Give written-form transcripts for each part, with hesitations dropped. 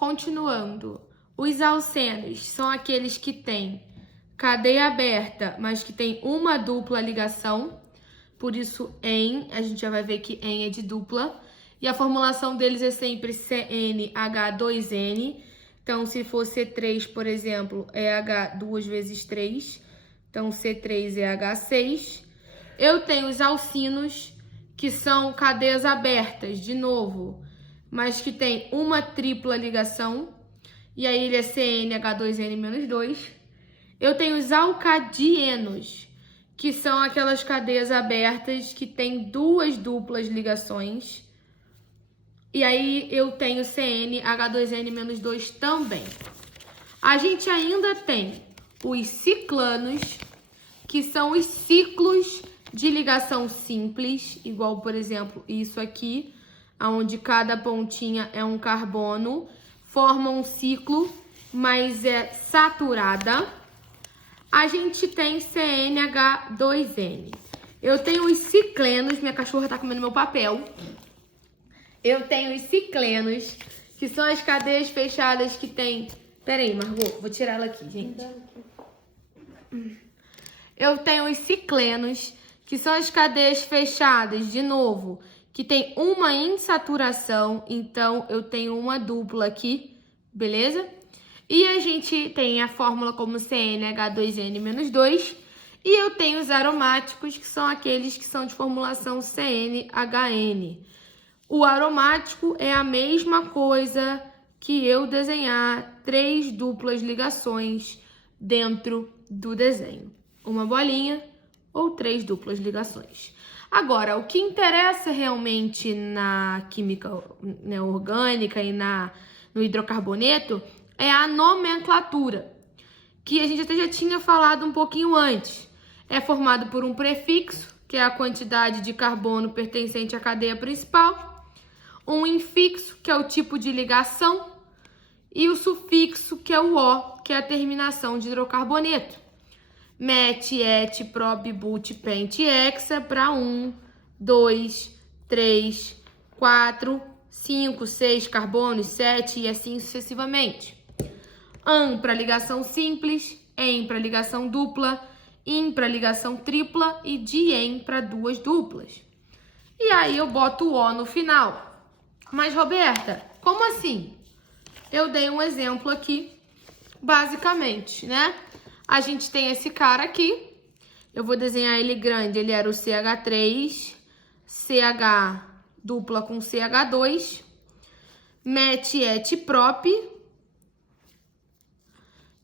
Continuando, os alcenos são aqueles que têm cadeia aberta, mas que tem uma dupla ligação. Por isso, a gente já vai ver que é de dupla. E a formulação deles é sempre CnH2n. Então, se for C3, por exemplo, é H 2 vezes 3. Então, C3 é H6. Eu tenho os alcinos, que são cadeias abertas, de novo, mas que tem uma tripla ligação. E aí ele é CnH2n-2. Eu tenho os alcadienos, que são aquelas cadeias abertas que tem duas duplas ligações. E aí eu tenho CnH2n-2 também. A gente ainda tem os ciclanos, que são os ciclos de ligação simples, igual, por exemplo, isso aqui, onde cada pontinha é um carbono, forma um ciclo, mas é saturada. A gente tem CnH2n. Eu tenho os ciclenos, minha cachorra tá comendo meu papel. Eu tenho os ciclenos, que são as cadeias fechadas que tem... Pera aí, Margot, vou tirar ela aqui, gente. Eu tenho os ciclenos, que são as cadeias fechadas, de novo, que tem uma insaturação, então eu tenho uma dupla aqui, beleza? E a gente tem a fórmula como CnH2n-2, e eu tenho os aromáticos, que são aqueles que são de formulação CnHn. O aromático é a mesma coisa que eu desenhar 3 duplas ligações dentro do desenho. Uma bolinha ou 3 duplas ligações. Agora, o que interessa realmente na química, né, orgânica e no hidrocarboneto é a nomenclatura, que a gente até já tinha falado um pouquinho antes. É formado por um prefixo, que é a quantidade de carbono pertencente à cadeia principal, um infixo, que é o tipo de ligação, e o sufixo, que é o O, que é a terminação de hidrocarboneto. Met, et, prop, but, pent, hexa para 1, 2, 3, 4, 5, 6 carbonos, 7 e assim sucessivamente. An para ligação simples, en para ligação dupla, in para ligação tripla e dien para 2 duplas. E aí eu boto o O no final. Mas, Roberta, como assim? Eu dei um exemplo aqui, basicamente, né? A gente tem esse cara aqui. Eu vou desenhar ele grande. Ele era o CH3, CH dupla com CH2, met, et, prop.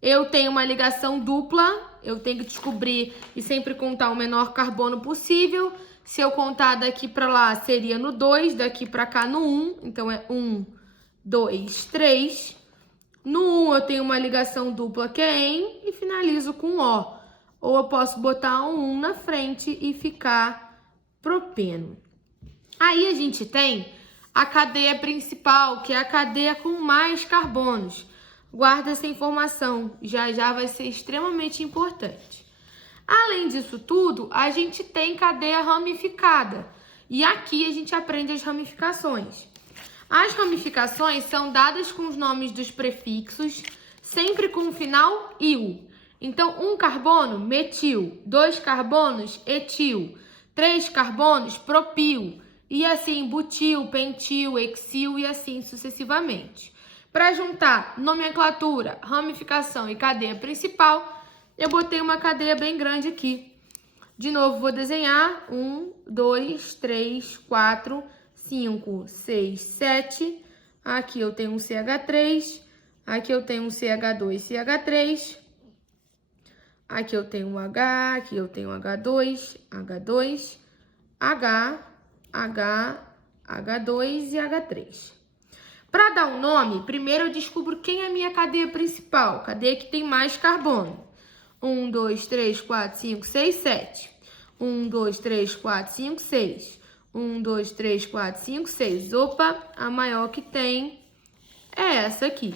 Eu tenho uma ligação dupla. Eu tenho que descobrir e sempre contar o menor carbono possível. Se eu contar daqui para lá, seria no 2, daqui para cá no 1. Então, é 1, 2, 3. No 1, eu tenho uma ligação dupla que é em e finalizo com O. Ou eu posso botar um 1 na frente e ficar propeno. Aí, a gente tem a cadeia principal, que é a cadeia com mais carbonos. Guarda essa informação, já já vai ser extremamente importante. Além disso tudo, a gente tem cadeia ramificada. E aqui a gente aprende as ramificações. As ramificações são dadas com os nomes dos prefixos, sempre com o final -il. Então, 1 carbono, metil. 2 carbonos, etil. 3 carbonos, propil. E assim, butil, pentil, hexil e assim sucessivamente. Para juntar nomenclatura, ramificação e cadeia principal, eu botei uma cadeia bem grande aqui. De novo, vou desenhar 1, 2, 3, 4, 5, 6, 7. Aqui eu tenho um CH3. Aqui eu tenho um CH2, CH3. Aqui eu tenho um H. Aqui eu tenho um H2, H2, H, H, H2 e H3. Para dar um nome, primeiro eu descubro quem é a minha cadeia principal. Cadeia que tem mais carbono. 1, 2, 3, 4, 5, 6, 7. 1, 2, 3, 4, 5, 6. 1, 2, 3, 4, 5, 6. Opa, a maior que tem é essa aqui.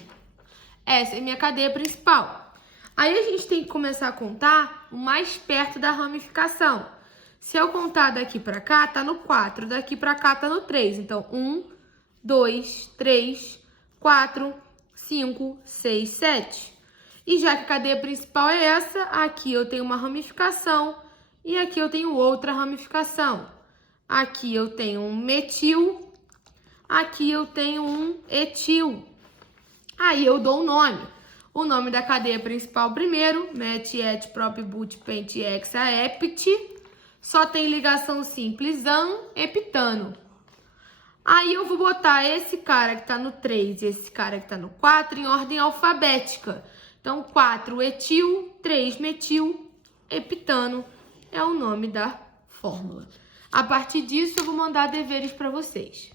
Essa é minha cadeia principal. Aí a gente tem que começar a contar o mais perto da ramificação. Se eu contar daqui para cá, tá no 4. Daqui para cá tá no 3. Então, 1, 2, 3, 4, 5, 6, 7. E já que a cadeia principal é essa, aqui eu tenho uma ramificação e aqui eu tenho outra ramificação. Aqui eu tenho um metil, aqui eu tenho um etil. Aí eu dou um nome. O nome da cadeia principal primeiro, met, et, prop, but, pent, hexa, hept. Só tem ligação simples, heptano. Aí eu vou botar esse cara que tá no 3 e esse cara que tá no 4 em ordem alfabética. Então, 4 etil, 3 metil, heptano é o nome da fórmula. A partir disso, eu vou mandar deveres para vocês.